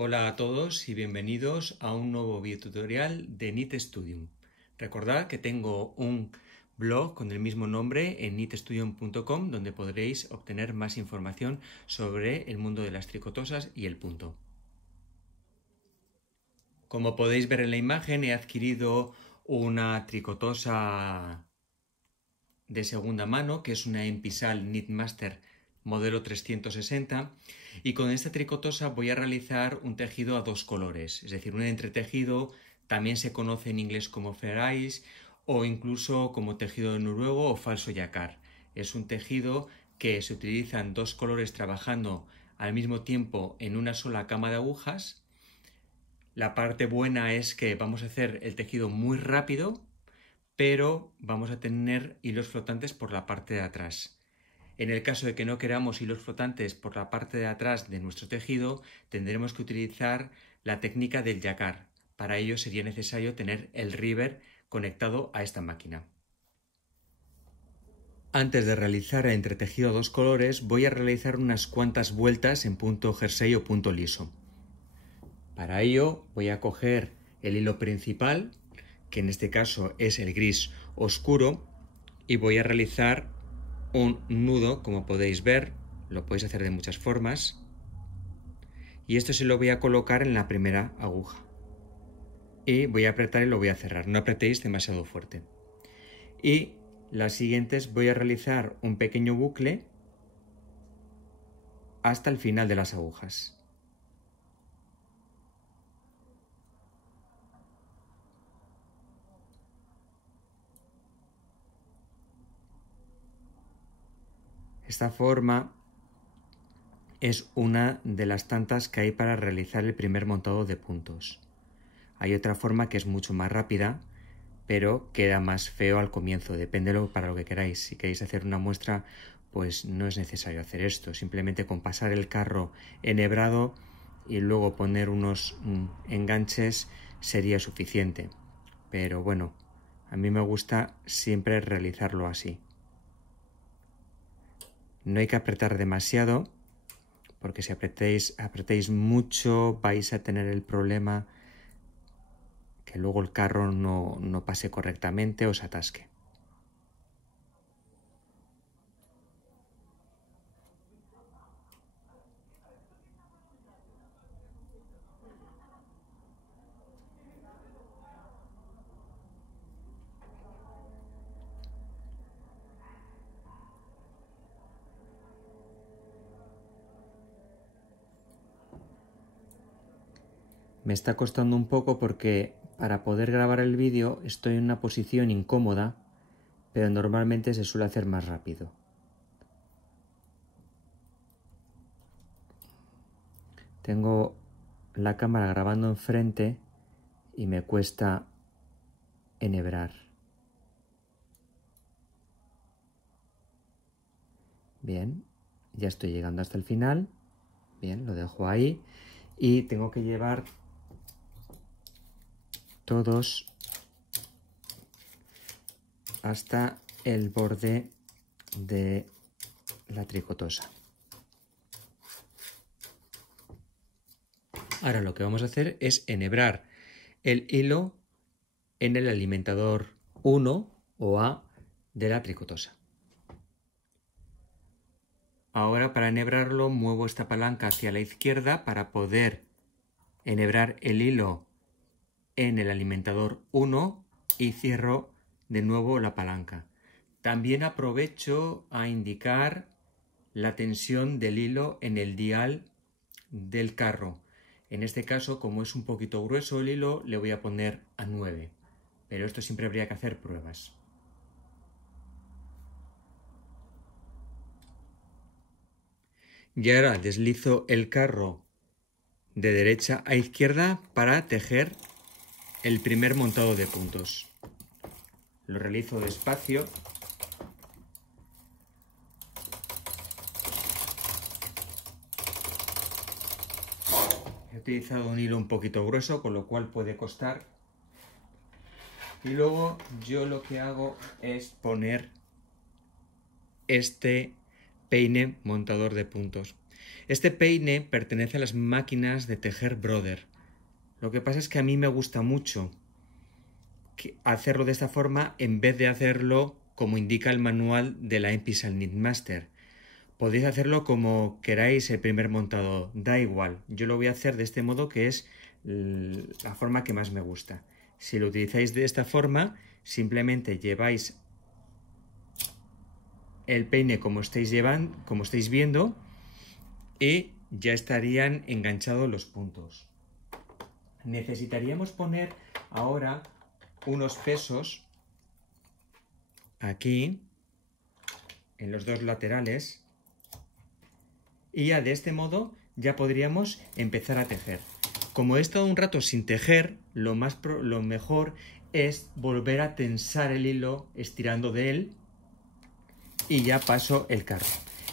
Hola a todos y bienvenidos a un nuevo videotutorial de Knit Studium. Recordad que tengo un blog con el mismo nombre en knitstudium.com donde podréis obtener más información sobre el mundo de las tricotosas y el punto. Como podéis ver en la imagen, he adquirido una tricotosa de segunda mano, que es una Empisal Knitmaster modelo 360, y con esta tricotosa voy a realizar un tejido a dos colores, es decir, un entretejido. También se conoce en inglés como fair ice o incluso como tejido de noruego o falso jacquard. Es un tejido que se utilizan dos colores trabajando al mismo tiempo en una sola cama de agujas. La parte buena es que vamos a hacer el tejido muy rápido, pero vamos a tener hilos flotantes por la parte de atrás. En el caso de que no queramos hilos flotantes por la parte de atrás de nuestro tejido, tendremos que utilizar la técnica del jacquard. Para ello sería necesario tener el river conectado a esta máquina. Antes de realizar el entretejido a dos colores, voy a realizar unas cuantas vueltas en punto jersey o punto liso. Para ello voy a coger el hilo principal, que en este caso es el gris oscuro, y voy a realizar un nudo. Como podéis ver, lo podéis hacer de muchas formas, y esto se lo voy a colocar en la primera aguja y voy a apretar y lo voy a cerrar. No apretéis demasiado fuerte. Y las siguientes voy a realizar un pequeño bucle hasta el final de las agujas. Esta forma es una de las tantas que hay para realizar el primer montado de puntos. Hay otra forma que es mucho más rápida, pero queda más feo al comienzo, depende para lo que queráis. Si queréis hacer una muestra, pues no es necesario hacer esto, simplemente con pasar el carro enhebrado y luego poner unos enganches sería suficiente. Pero bueno, a mí me gusta siempre realizarlo así. No hay que apretar demasiado, porque si apretéis mucho vais a tener el problema que luego el carro no pase correctamente o se atasque. Me está costando un poco porque para poder grabar el vídeo estoy en una posición incómoda, pero normalmente se suele hacer más rápido. Tengo la cámara grabando enfrente y me cuesta enhebrar. Bien, ya estoy llegando hasta el final. Bien, lo dejo ahí y tengo que llevar todos hasta el borde de la tricotosa. Ahora lo que vamos a hacer es enhebrar el hilo en el alimentador 1 o A de la tricotosa. Ahora, para enhebrarlo, muevo esta palanca hacia la izquierda para poder enhebrar el hilo en el alimentador 1 y cierro de nuevo la palanca. También aprovecho a indicar la tensión del hilo en el dial del carro. En este caso, como es un poquito grueso el hilo, le voy a poner a 9. Pero esto siempre habría que hacer pruebas. Y ahora deslizo el carro de derecha a izquierda para tejer el primer montado de puntos. Lo realizo despacio. He utilizado un hilo un poquito grueso, con lo cual puede costar. Y luego yo lo que hago es poner este peine montador de puntos. Este peine pertenece a las máquinas de tejer Brother. Lo que pasa es que a mí me gusta mucho hacerlo de esta forma en vez de hacerlo como indica el manual de la Empisal Knitmaster. Podéis hacerlo como queráis el primer montado, da igual. Yo lo voy a hacer de este modo, que es la forma que más me gusta. Si lo utilizáis de esta forma, simplemente lleváis el peine como estáis viendo, y ya estarían enganchados los puntos. Necesitaríamos poner ahora unos pesos aquí en los dos laterales, y ya de este modo ya podríamos empezar a tejer. Como he estado un rato sin tejer, lo mejor es volver a tensar el hilo estirando de él, y ya paso el carro.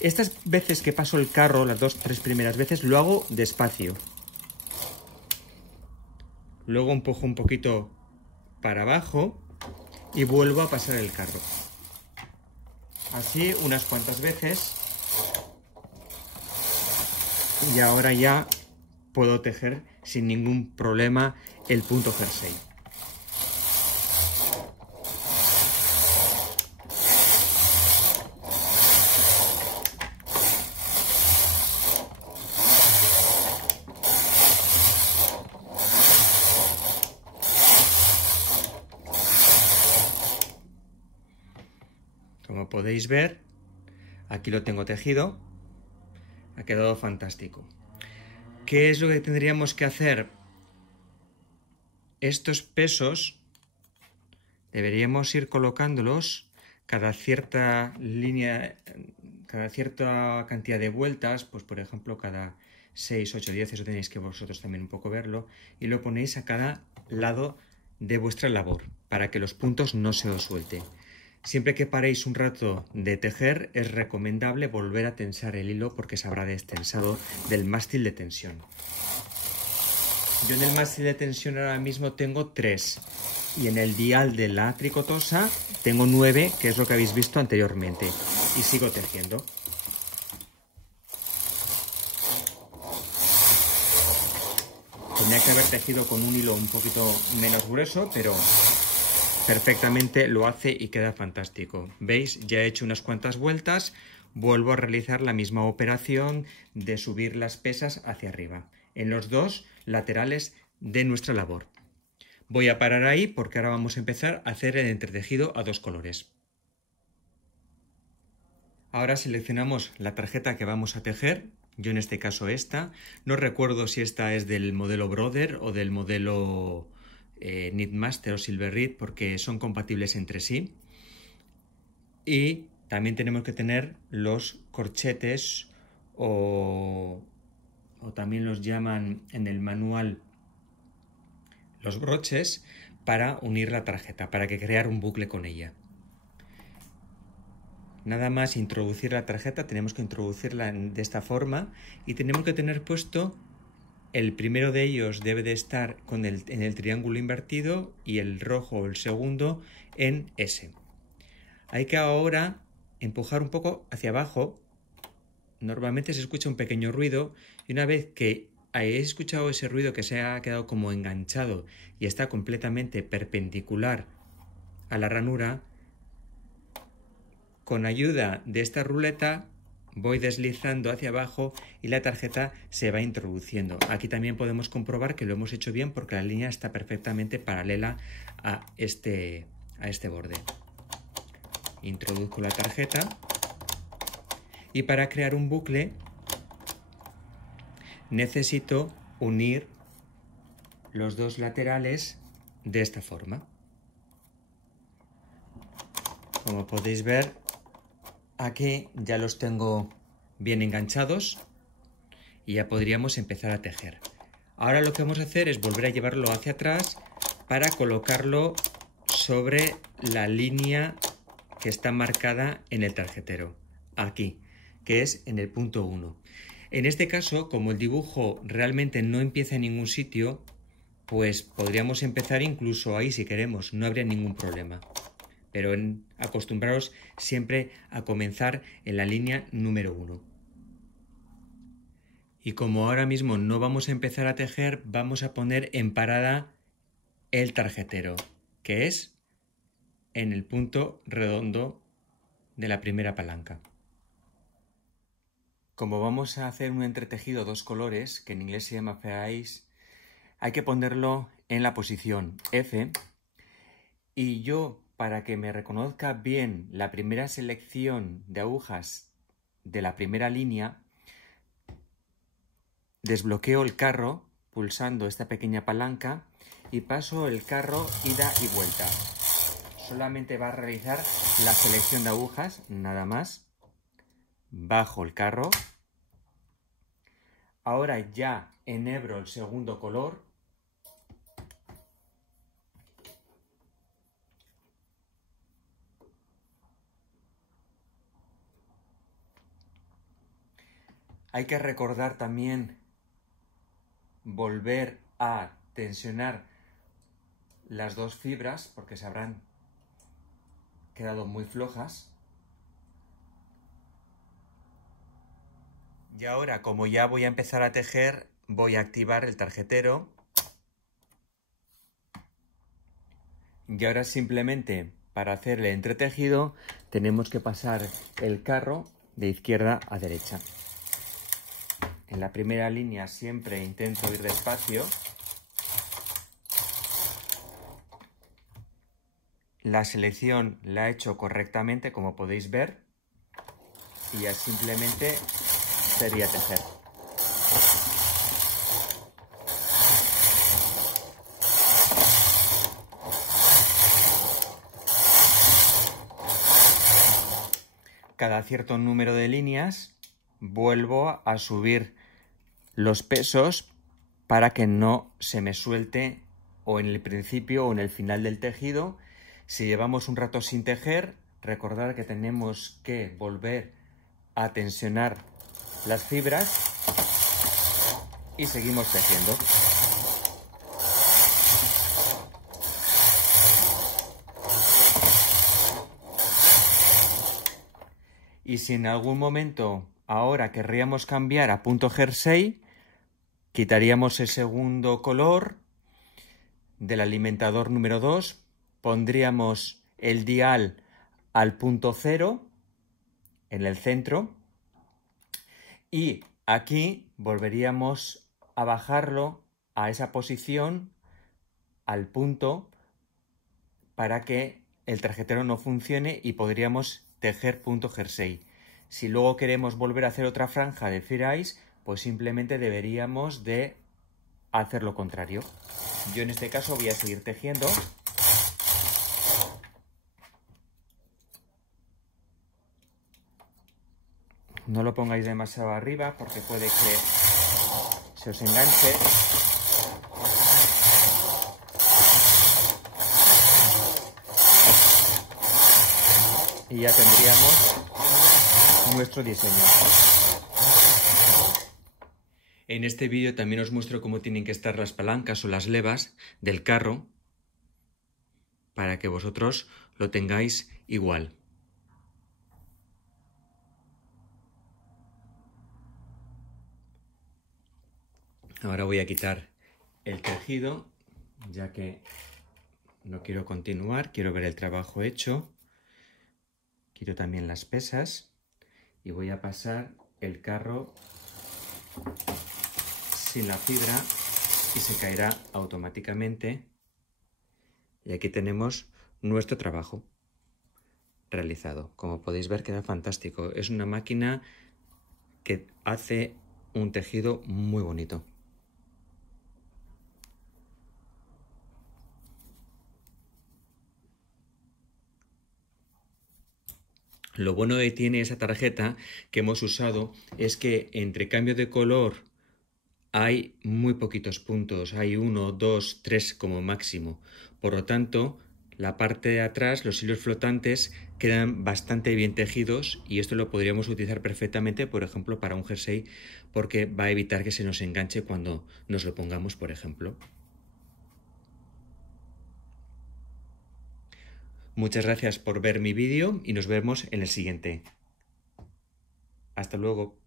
Estas veces que paso el carro, las 2-3 primeras veces, lo hago despacio. Luego empujo un poquito para abajo y vuelvo a pasar el carro. Así unas cuantas veces. Y ahora ya puedo tejer sin ningún problema el punto jersey. Como podéis ver, aquí lo tengo tejido. Ha quedado fantástico. ¿Qué es lo que tendríamos que hacer? Estos pesos deberíamos ir colocándolos cada cierta línea, cada cierta cantidad de vueltas, pues por ejemplo cada 6, 8, 10, eso tenéis que vosotros también un poco verlo, y lo ponéis a cada lado de vuestra labor para que los puntos no se os suelten. Siempre que paréis un rato de tejer, es recomendable volver a tensar el hilo porque se habrá destensado del mástil de tensión. Yo en el mástil de tensión ahora mismo tengo 3 y en el dial de la tricotosa tengo 9, que es lo que habéis visto anteriormente, y sigo tejiendo. Tenía que haber tejido con un hilo un poquito menos grueso, pero perfectamente lo hace y queda fantástico. ¿Veis? Ya he hecho unas cuantas vueltas, vuelvo a realizar la misma operación de subir las pesas hacia arriba, en los dos laterales de nuestra labor. Voy a parar ahí porque ahora vamos a empezar a hacer el entretejido a 2 colores. Ahora seleccionamos la tarjeta que vamos a tejer, yo en este caso esta, no recuerdo si esta es del modelo Brother o del modelo Knitmaster o Silver Reed porque son compatibles entre sí. Y también tenemos que tener los corchetes o también los llaman en el manual los broches para unir la tarjeta, para crear un bucle con ella. Nada más introducir la tarjeta, tenemos que introducirla de esta forma y tenemos que tener puesto, el primero de ellos debe de estar en el triángulo invertido y el rojo, el segundo, en S. Hay que ahora empujar un poco hacia abajo. Normalmente se escucha un pequeño ruido y una vez que hayáis escuchado ese ruido que se ha quedado como enganchado y está completamente perpendicular a la ranura, con ayuda de esta ruleta voy deslizando hacia abajo y la tarjeta se va introduciendo. Aquí también podemos comprobar que lo hemos hecho bien porque la línea está perfectamente paralela a este borde. Introduzco la tarjeta y para crear un bucle necesito unir los dos laterales de esta forma. Como podéis ver, aquí ya los tengo bien enganchados y ya podríamos empezar a tejer. Ahora lo que vamos a hacer es volver a llevarlo hacia atrás para colocarlo sobre la línea que está marcada en el tarjetero, aquí, que es en el punto 1. En este caso, como el dibujo realmente no empieza en ningún sitio, pues podríamos empezar incluso ahí si queremos, no habría ningún problema. Pero acostumbraros siempre a comenzar en la línea número 1. Y como ahora mismo no vamos a empezar a tejer, vamos a poner en parada el tarjetero, que es en el punto redondo de la primera palanca. Como vamos a hacer un entretejido 2 colores, que en inglés se llama Fair Ice, hay que ponerlo en la posición F, y yo, para que me reconozca bien la primera selección de agujas de la primera línea, desbloqueo el carro pulsando esta pequeña palanca y paso el carro ida y vuelta. Solamente va a realizar la selección de agujas, nada más. Bajo el carro. Ahora ya enhebro el segundo color. Hay que recordar también volver a tensionar las 2 fibras porque se habrán quedado muy flojas. Y ahora, como ya voy a empezar a tejer, voy a activar el tarjetero. Y ahora simplemente para hacer el entretejido tenemos que pasar el carro de izquierda a derecha. En la primera línea siempre intento ir despacio. La selección la he hecho correctamente, como podéis ver, y ya simplemente sería tejer. Cada cierto número de líneas vuelvo a subir los pesos para que no se me suelte o en el principio o en el final del tejido. Si llevamos un rato sin tejer, recordad que tenemos que volver a tensionar las fibras y seguimos tejiendo. Y si en algún momento ahora querríamos cambiar a punto jersey, quitaríamos el segundo color del alimentador número 2, pondríamos el dial al punto 0 en el centro y aquí volveríamos a bajarlo a esa posición, al punto, para que el tarjetero no funcione y podríamos tejer punto jersey. Si luego queremos volver a hacer otra franja de Fair Ice, pues simplemente deberíamos de hacer lo contrario. Yo en este caso voy a seguir tejiendo. No lo pongáis demasiado arriba porque puede que se os enganche. Y ya tendríamos nuestro diseño. En este vídeo también os muestro cómo tienen que estar las palancas o las levas del carro para que vosotros lo tengáis igual. Ahora voy a quitar el tejido, ya que no quiero continuar, quiero ver el trabajo hecho. Quito también las pesas y voy a pasar el carro sin la fibra y se caerá automáticamente. Y aquí tenemos nuestro trabajo realizado. Como podéis ver, queda fantástico. Es una máquina que hace un tejido muy bonito. Lo bueno que tiene esa tarjeta que hemos usado es que entre cambio de color hay muy poquitos puntos, hay 1, 2, 3 como máximo. Por lo tanto, la parte de atrás, los hilos flotantes, quedan bastante bien tejidos y esto lo podríamos utilizar perfectamente, por ejemplo, para un jersey, porque va a evitar que se nos enganche cuando nos lo pongamos, por ejemplo. Muchas gracias por ver mi vídeo y nos vemos en el siguiente. Hasta luego.